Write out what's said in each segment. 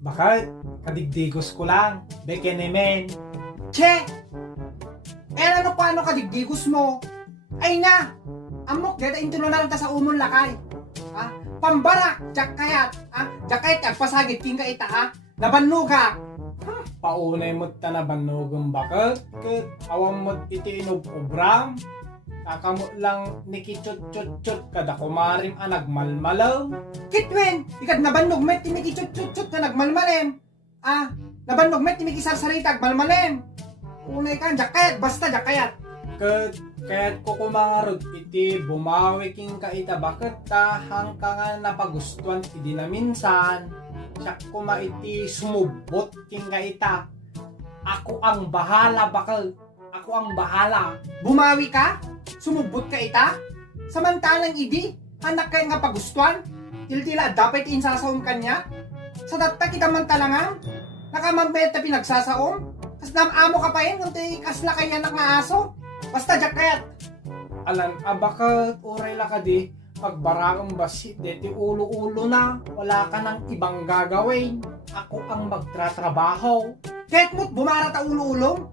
Bakit? Kadigdigos ko lang. Bekenemen. Che! Ano paano kadigdigos mo? Ay na! Amok, deta intino na lang ta sa umon lakay. Ha? Pambarak, jak kayat. Ha? Jak kayat, agpasagit king ka ita ha? Nabanno ka. Paunay mo't tanabanogong bakit? Kat awang mo't iti inububram. Kakamot lang nikichut-chut-chut kada kumarim nagmalmalaw. Kitwen, ikad nabannog met timiki chut-chut-chut na nagmalmalem. Nabannog met timiki sarsarita agmalmalem. Unay ka, jak kayat, basta jak kayat. Kat kaya't ko kumangarod iti bumawi king kaita bakit tahang ka nga napagustuhan iti na minsan. Siyak kuma iti sumubot king kaita. Ako ang bahala bakal. Ako ang bahala. Bumawi ka? Sumubot ka ita? Samantalang idi, anak kay nga pagustuhan? Tiltila dapat insasaom kanya? Sa data kita man talangang? Nakamambeta pinagsasaom? Kas namamo ka pa yun, kunti kasla kanya anak nga aso? Basta jak kayat. Alan, bakit uray la ka di? Pagbaraang basit, deti ulo-ulo na. Wala ka nang ibang gagawin. Ako ang magtratrabaho. Ket mo't bumara ta ulo-ulong?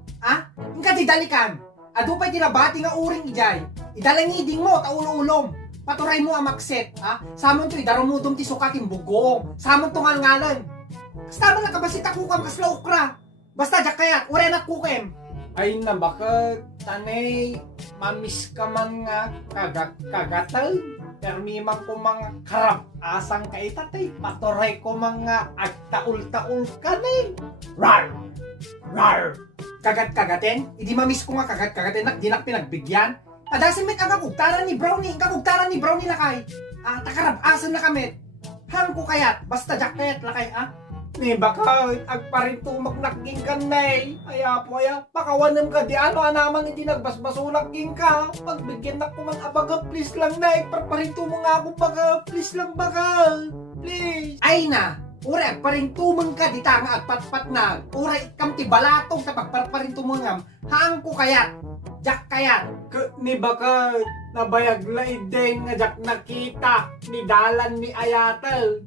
Ingka didalikan. Adu pa'y tinabati nga uring ijay. Idalangiding mo ta ulo-ulong. Paturay mo ang makset, Samon to idarumudom ti sukakin bugoong. Samon to ngalan. Kastama na kabasit ako kam kasla ukra. Basta jak kayat, ure na kukem. Ay na bakit? Tanay, mamis ka man nga kagatal. Permimang ko mga karap asang kaitatay. Paturay ko mga agtaul-taul ka na. Rar! Rar! Kagat-kagaten? Idi mamis ko nga kagat-kagaten nak dinak pinagbigyan. Adasin met ang kakugtaran ni Brownie, kakugtaran ni Brownie lakay. Takarab-asan na kamit. Hang ko kayat, basta jak kayat lakay, Ni bakit? Agparin tumaknak ging ka na Aya po pakawanem ka di ano naman hindi nagbasbasulak ging ka. Pagbigyan na ko man abaga please lang na Parparin mo nga ako baga please lang bakal. Please. Ay na! Ure, paring tumang ka, di ta nga agpat-pat na. Ure, ikam ti balatong tapag parparing tumangam. Haang ko kayat. Jak kayat. Ni bakit? Nabayag la ideng nga jak nakita ni dalan ni ayatel.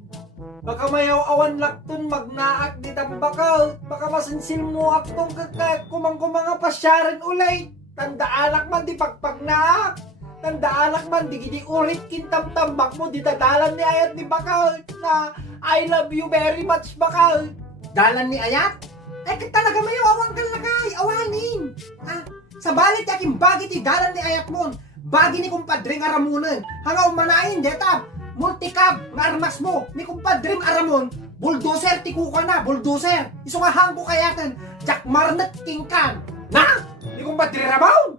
Baka mayaw awan laktun magnaak di tambakaw. Baka masinsil mo aktong kakak kumang-kumang nga pasyaran ulay. Tandaanak man di pagpagnaak. Tandaanak man di gidi urit kintam-tambak mo di dadalan ni ayat ni bakal na I love you very much bakal. Dalan ni Ayat? Ay, talaga mayaw awang kalakay. Awanin. Sa balit yakin bagi ti dalan ni Ayat mon. Bagi ni kumpadre nga ramunan. Hangaw manain deta. Multicab nga armas mo. Ni kumpadre nga aramon. Bulldozer ti kuka na. Bulldozer. Iso nga hang ko kayatan. Jak marnet king kan. Na? Ni kumpadre rabaw?